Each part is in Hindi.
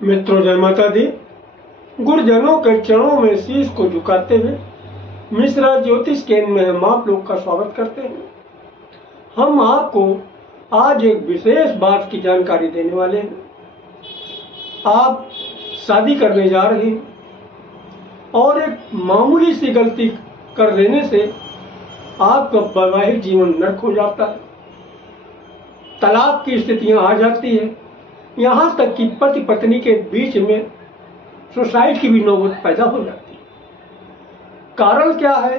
मित्रों, जय माता दी। गुरुजनों के चरणों में शीश को झुकाते हुए मिश्रा ज्योतिष केंद्र में हम आप लोग का स्वागत करते हैं। हम आपको आज एक विशेष बात की जानकारी देने वाले हैं। आप शादी करने जा रहे हैं और एक मामूली सी गलती कर देने से आपका वैवाहिक जीवन नर्क हो जाता है। तलाक की स्थितियां आ जाती है। यहाँ तक कि पति पत्नी के बीच में सुसाइड की भी नौबत पैदा हो जाती है। कारण क्या है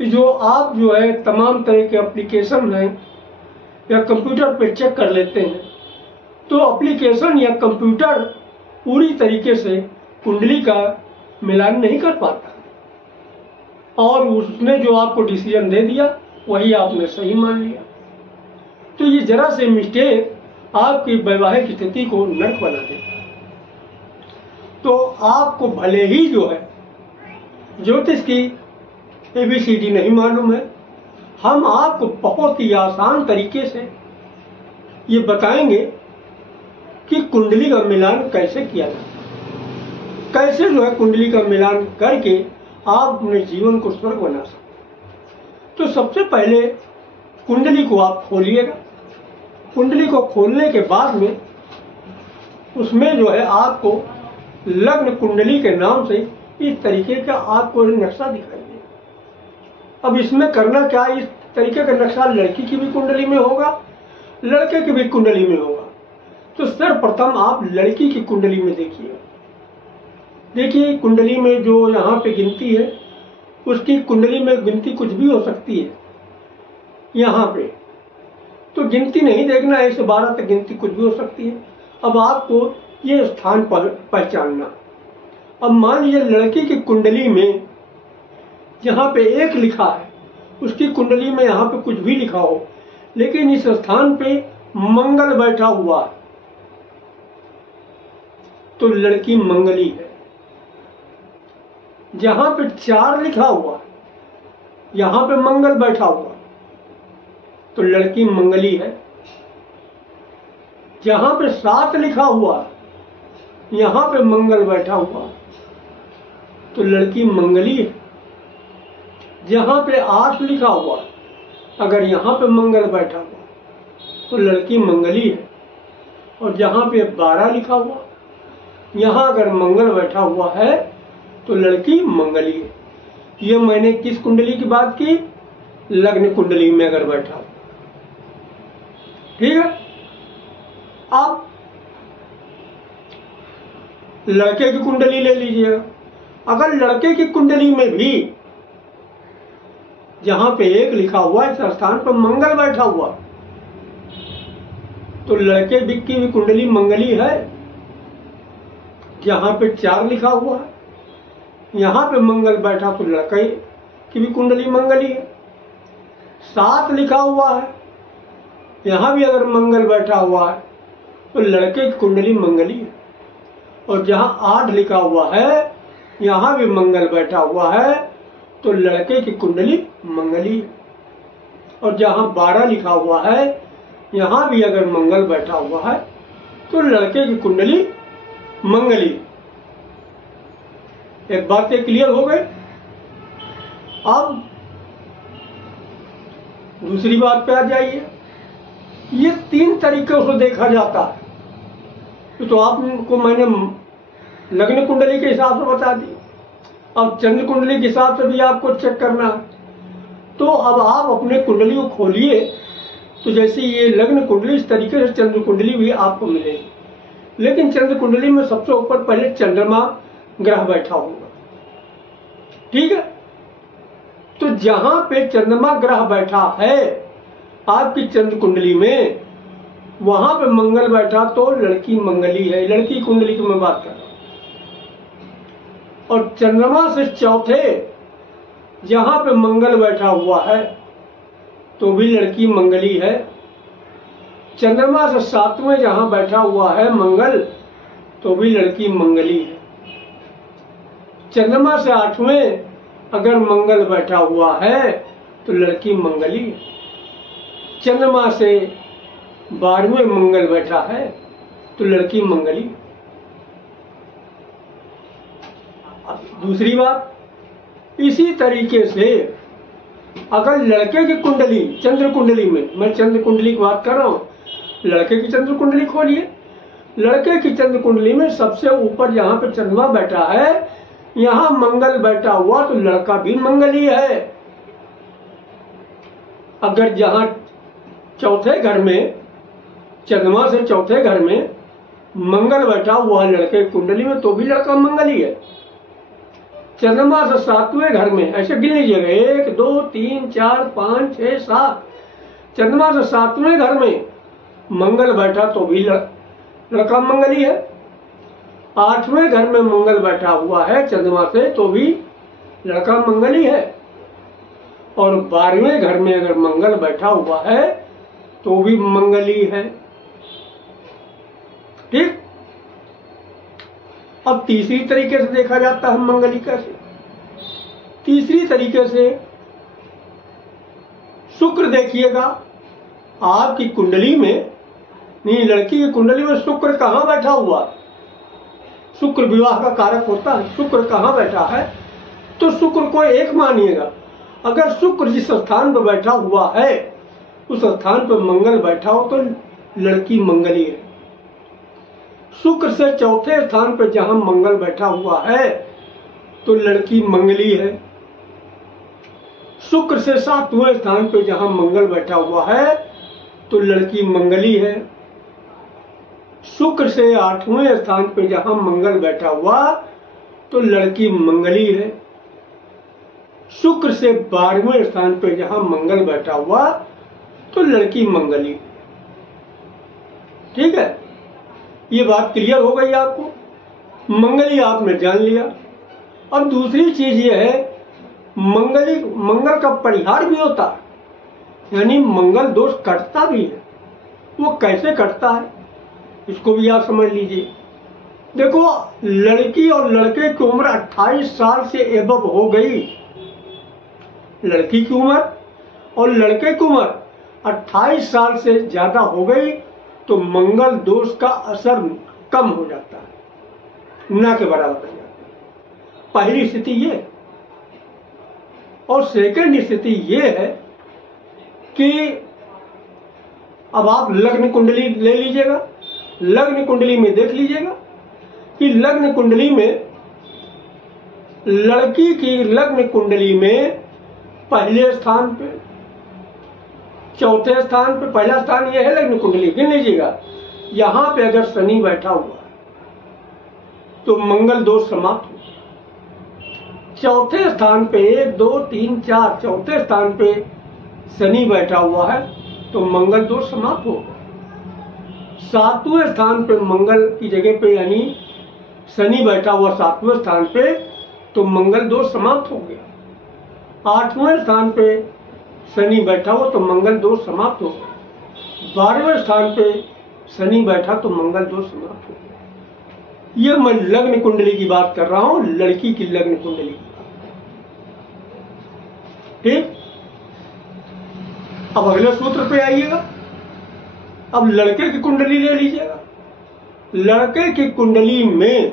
कि जो आप तमाम तरह के एप्लीकेशन हैं या कंप्यूटर पे चेक कर लेते हैं, तो एप्लीकेशन या कंप्यूटर पूरी तरीके से कुंडली का मिलान नहीं कर पाता और उसने जो आपको डिसीजन दे दिया वही आपने सही मान लिया। तो ये जरा से मिस्टेक आपकी वैवाहिक स्थिति को नर्क बना देता है। तो आपको भले ही ज्योतिष की ABCD नहीं मालूम है, हम आपको बहुत ही आसान तरीके से ये बताएंगे कि कुंडली का मिलान कैसे किया जाए, कैसे कुंडली का मिलान करके आप अपने जीवन को स्वर्ग बना सकते। तो सबसे पहले कुंडली को आप खोलिएगा। कुंडली को खोलने के बाद में उसमें आपको लग्न कुंडली के नाम से इस तरीके का आपको नक्शा दिखाई देगा। अब इसमें करना क्या, इस तरीके का नक्शा लड़की की भी कुंडली में होगा, लड़के की भी कुंडली में होगा। तो सर्वप्रथम आप लड़की की कुंडली में देखिए कुंडली में जो यहाँ पे गिनती है, उसकी कुंडली में गिनती कुछ भी हो सकती है। यहाँ पे तो गिनती नहीं देखना, 1 से 12 तक गिनती कुछ भी हो सकती है। अब आपको ये स्थान पर पहचानना। अब मान लीजिए लड़की की कुंडली में जहाँ पे 1 लिखा है, उसकी कुंडली में यहाँ पे कुछ भी लिखा हो, लेकिन इस स्थान पे मंगल बैठा हुआ है, तो लड़की मंगली है। जहाँ पे 4 लिखा हुआ है, यहाँ पे मंगल बैठा हुआ, तो लड़की मंगली है। जहां पे 7 लिखा हुआ, यहां पे मंगल बैठा हुआ, तो लड़की मंगली है। जहां पे 8 लिखा हुआ, अगर यहां पे मंगल बैठा हुआ तो लड़की मंगली है। और जहां पे 12 लिखा हुआ, यहां अगर मंगल बैठा हुआ है तो लड़की मंगली है। ये मैंने किस कुंडली की बात की? लग्न कुंडली में अगर बैठा हो, ठीक है। अब लड़के की कुंडली ले लीजिएगा। अगर लड़के की कुंडली में भी जहां पे 1 लिखा हुआ है, इस स्थान पर मंगल बैठा हुआ, तो लड़के की भी कुंडली मंगली है। जहां पे 4 लिखा हुआ है, यहां पे मंगल बैठा, तो लड़के की भी कुंडली मंगली है। 7 लिखा हुआ है, यहां भी अगर मंगल बैठा हुआ है तो लड़के की कुंडली मंगली है। और जहां 8 लिखा हुआ है, यहां भी मंगल बैठा हुआ है, तो लड़के की कुंडली मंगली है। और जहां 12 लिखा हुआ है, यहां भी अगर मंगल बैठा हुआ है, तो लड़के की कुंडली मंगली। एक बात क्लियर हो गई। अब दूसरी बात पे आ जाइए। ये 3 तरीकों से देखा जाता है। तो आपको मैंने लग्न कुंडली के हिसाब से बता दी। अब चंद्र कुंडली के हिसाब से भी आपको चेक करना है। तो अब आप अपने कुंडली को खोलिए, तो जैसे ये लग्न कुंडली, इस तरीके से चंद्र कुंडली भी आपको मिलेगी। लेकिन चंद्र कुंडली में सबसे ऊपर पहले चंद्रमा ग्रह बैठा होगा, ठीक है। तो जहां पे चंद्रमा ग्रह बैठा है आपकी चंद्र कुंडली में, वहां पे मंगल बैठा, तो लड़की मंगली है। लड़की कुंडली की मैं बात कर रहा हूं। और चंद्रमा से चौथे जहां पे मंगल बैठा हुआ है, तो भी लड़की मंगली है। चंद्रमा से 7वें जहां बैठा हुआ है मंगल, तो भी लड़की मंगली है। चंद्रमा से 8वें अगर मंगल बैठा हुआ है, तो लड़की मंगली है। चंद्रमा से 12वें मंगल बैठा है, तो लड़की मंगली। दूसरी बात, इसी तरीके से अगर लड़के की कुंडली, चंद्र कुंडली में, मैं चंद्र कुंडली की बात कर रहा हूँ, लड़के की चंद्र कुंडली खोलिए, लड़के की चंद्र कुंडली में सबसे ऊपर जहां पे चंद्रमा बैठा है, यहां मंगल बैठा हुआ, तो लड़का भी मंगल ही है। अगर जहां चौथे घर में, चंद्रमा से चौथे घर में मंगल बैठा हुआ है लड़के की कुंडली में, तो भी लड़का मंगल ही है। चंद्रमा से 7वें घर में, ऐसे गिन लीजिएगा, 1 2 3 4 5 6 7, चंद्रमा से 7वें घर में मंगल बैठा तो भी लड़का मंगल ही है। 8वें घर में मंगल बैठा हुआ है चंद्रमा से, तो भी लड़का मंगल ही है। और 12वें घर में अगर मंगल बैठा हुआ है तो भी मंगल ही है। ठीक। अब तीसरी तरीके से देखा जाता है मंगली कैसे। तीसरी तरीके से शुक्र देखिएगा, आपकी कुंडली में, नहीं लड़की की कुंडली में शुक्र कहां बैठा हुआ। शुक्र विवाह का कारक होता है, शुक्र कहां बैठा है, तो शुक्र को एक मानिएगा। अगर शुक्र जिस स्थान पर बैठा हुआ है उस स्थान पर मंगल बैठा हो तो लड़की मंगली है। शुक्र से चौथे स्थान पर जहां मंगल बैठा हुआ है तो लड़की मंगली है। शुक्र से 7वें स्थान पर जहां मंगल बैठा हुआ है तो लड़की मंगली है। शुक्र से 8वें स्थान पर जहां मंगल बैठा हुआ तो लड़की मंगली है। शुक्र से 12वें स्थान पर जहां मंगल बैठा हुआ तो लड़की मंगली। ठीक है, ये बात क्लियर हो गई आपको। मंगली आपने जान लिया। अब दूसरी चीज ये है, मंगल का परिहार भी होता है, यानी मंगल दोष कटता भी है। वो कैसे कटता है इसको भी आप समझ लीजिए। देखो, लड़की और लड़के की उम्र 28 साल से एबव हो गई, लड़की की उम्र और लड़के की उम्र 28 साल से ज्यादा हो गई तो मंगल दोष का असर कम हो जाता है, ना के बराबर हो जाता है। पहली स्थिति ये। और सेकंड स्थिति ये है कि अब आप लग्न कुंडली ले लीजिएगा, लग्न कुंडली में देख लीजिएगा कि लग्न कुंडली में, लड़की की लग्न कुंडली में पहले स्थान पे, चौथे स्थान पे, पहला स्थान यह है लग्न कुंडली, गिन लीजिएगा। यहां पे अगर शनि बैठा हुआ है तो मंगल दोष समाप्त हो। चौथे स्थान पे 1 2 3 4, चौथे स्थान पे शनि बैठा हुआ है तो मंगल दोष समाप्त हो गया। 7वें स्थान पे मंगल की जगह पे यानी शनि बैठा हुआ 7वें स्थान पे तो मंगल दोष समाप्त हो गया। 8वें स्थान पे शनि बैठा हो तो मंगल दोष समाप्त हो गया। 12वें स्थान पे शनि बैठा तो मंगल दोष समाप्त हो गया। यह मैं लग्न कुंडली की बात कर रहा हूं, लड़की की लग्न कुंडली की बात। ठीक। अब अगले सूत्र पे आइएगा। अब लड़के की कुंडली ले लीजिएगा। लड़के की कुंडली में,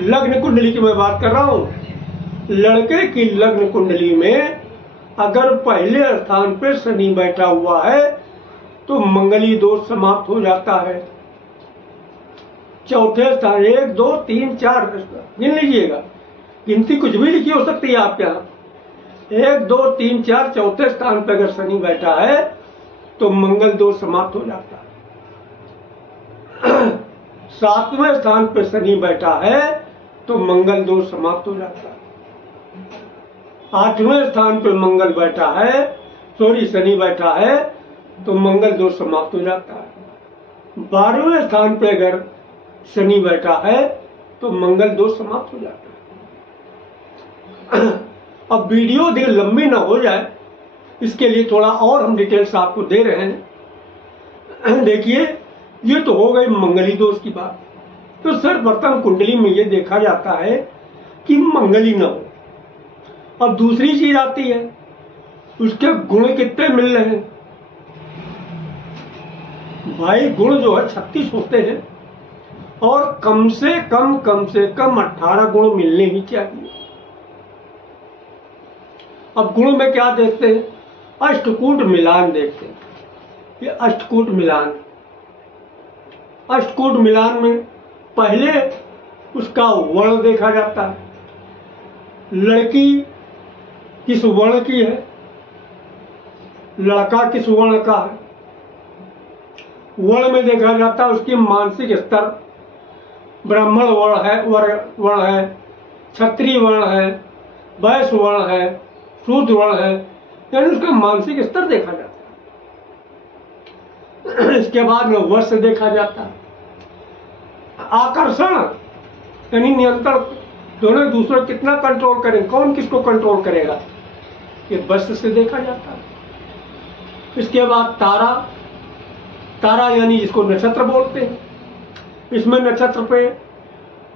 लग्न कुंडली की मैं बात कर रहा हूं, लड़के की लग्न कुंडली में अगर पहले स्थान पर शनि बैठा हुआ है तो मंगली दोष समाप्त हो जाता है। चौथे स्थान 1 2 3 4 गिन लीजिएगा, गिनती कुछ भी लिखी हो सकती है आपके यहाँ। 1 2 3 4 चौथे स्थान पर अगर शनि बैठा है तो मंगल दोष समाप्त हो जाता है। 7वें स्थान पर शनि बैठा है तो मंगल दोष समाप्त हो जाता है। 8वें स्थान पर मंगल बैठा है, शनि बैठा है तो मंगल दोष समाप्त हो जाता है। 12वें स्थान पे अगर शनि बैठा है तो मंगल दोष समाप्त हो जाता है। अब वीडियो देर लंबी ना हो जाए इसके लिए थोड़ा और हम डिटेल्स आपको दे रहे हैं। देखिए, ये तो हो गई मंगली दोष की बात। तो सर्वप्रथम कुंडली में ये देखा जाता है कि मंगली न हो। अब दूसरी चीज आती है, उसके गुण कितने मिल रहे हैं। भाई गुण जो है 36 होते हैं और कम से कम 18 गुण मिलने ही चाहिए। अब गुण में क्या देखते हैं? अष्टकूट मिलान देखते हैं। ये अष्टकूट मिलान, अष्टकूट मिलान में पहले उसका वर्ण देखा जाता है। लड़की किस वर्ण की है, लड़का किस वर्ण का है। वर्ण में देखा जाता है उसकी मानसिक स्तर, ब्राह्मण वर्ण है, वर्ण है, क्षत्रिय वर्ण है, वैश्य वर्ण है, शूद्र वर्ण है, यानी उसका मानसिक स्तर देखा जाता है। इसके बाद में वर्ष देखा जाता है। आकर्षण यानी नियंत्रण, दोनों एक दूसरे को कितना कंट्रोल करें, कौन किसको कंट्रोल करेगा, ये वर्ष से देखा जाता है। इसके बाद तारा, तारा यानी जिसको नक्षत्र बोलते हैं। इसमें नक्षत्र पे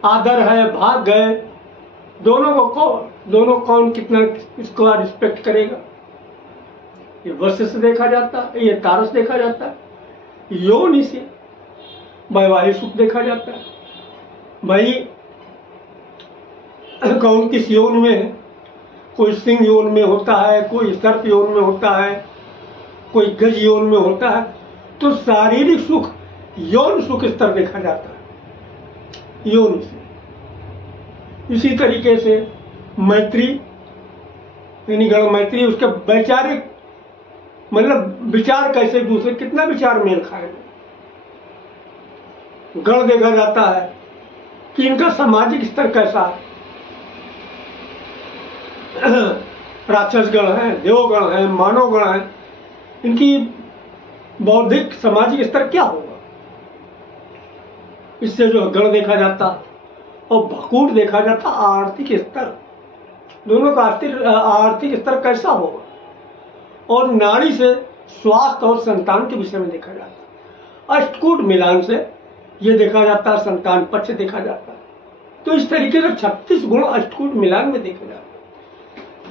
आदर है, भाग है, दोनों कौन कितना इसको रिस्पेक्ट करेगा, ये वर्ष से देखा जाता है, ये तारा से देखा जाता है। योनि से वैवाहिक सुख देखा जाता है। भाई कौन किस योन में है, कोई सिंह योन में होता है, कोई सर्प योन में होता है, कोई गज योन में होता है, तो शारीरिक सुख यौन सुख स्तर देखा जाता है यौन से। इसी तरीके से मैत्री यानी गण मैत्री, उसके वैचारिक मतलब विचार कैसे दूसरे कितना विचार मेल खाएगा। गण देखा जाता है कि इनका सामाजिक स्तर कैसा है, राक्षस गण है, देवगण है, मानव गण है, इनकी बौद्धिक सामाजिक स्तर क्या होगा, इससे जो गण देखा जाता। और भकूट देखा जाता आर्थिक स्तर, दोनों का आर्थिक स्तर कैसा होगा। और नाड़ी से स्वास्थ्य और संतान के विषय में देखा जाता है। अष्टकूट मिलान से ये देखा जाता है, संतान पक्ष देखा जाता है। तो इस तरीके से 36 गुण अष्टकूट मिलान में देखे जाते हैं।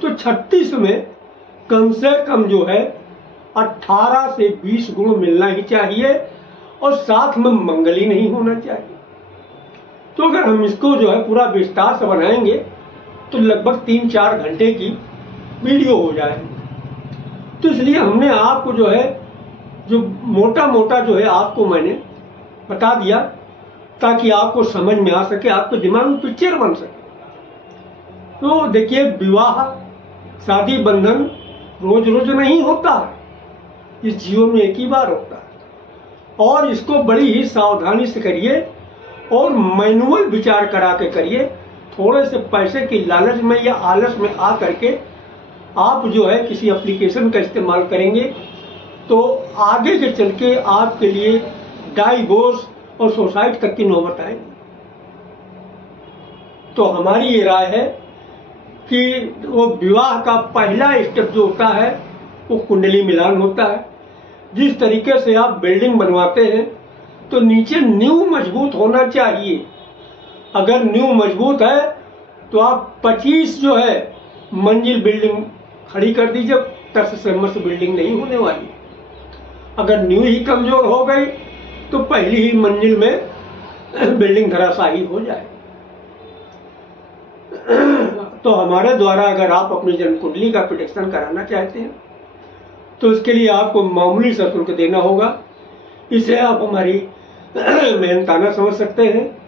तो 36 में कम से कम जो है 18 से 20 गुण मिलना ही चाहिए, और साथ में मंगल ही नहीं होना चाहिए। तो अगर हम इसको जो है पूरा विस्तार से बनाएंगे तो लगभग 3-4 घंटे की वीडियो हो जाएगी। तो इसलिए हमने आपको जो है जो मोटा मोटा जो है आपको मैंने बता दिया, ताकि आपको समझ में आ सके, आपके दिमाग में पिक्चर बन सके। तो देखिए, विवाह शादी बंधन रोज रोज नहीं होता है, इस जीवन में एक ही बार होता है, और इसको बड़ी ही सावधानी से करिए और मैनुअल विचार करा के करिए। थोड़े से पैसे की लालच में या आलस में आ करके आप जो है किसी एप्लीकेशन का इस्तेमाल करेंगे तो आगे के चल के आपके लिए डाइवोर्स और सुसाइड तक की नौबत आएगी। तो हमारी ये राय है कि वो विवाह का पहला स्टेप जो होता है वो कुंडली मिलान होता है। जिस तरीके से आप बिल्डिंग बनवाते हैं तो नीचे नींव मजबूत होना चाहिए। अगर नींव मजबूत है तो आप 25 जो है मंजिल बिल्डिंग खड़ी कर दीजिए, 10 से मस्त बिल्डिंग नहीं होने वाली। अगर नींव ही कमजोर हो गई तो पहली ही मंजिल में बिल्डिंग धराशायी हो जाए। तो हमारे द्वारा अगर आप अपनी जन्म कुंडली का प्रेडिक्शन कराना चाहते हैं तो इसके लिए आपको मामूली सा शुल्क देना होगा। इसे आप हमारी मेहनताना समझ सकते हैं।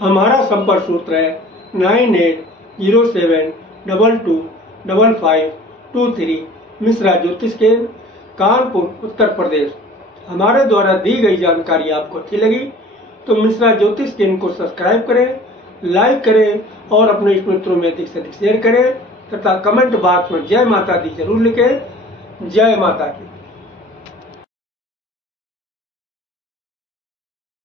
हमारा संपर्क सूत्र है 9807225523 मिश्रा ज्योतिष केंद्र, कानपुर, उत्तर प्रदेश। हमारे द्वारा दी गई जानकारी आपको अच्छी लगी तो मिश्रा ज्योतिष केंद्र को सब्सक्राइब करें, लाइक करें और अपने इष्ट मित्रों में अधिक से अधिक शेयर करें तथा कमेंट बॉक्स में जय माता दी जरूर लिखें। जय माता की।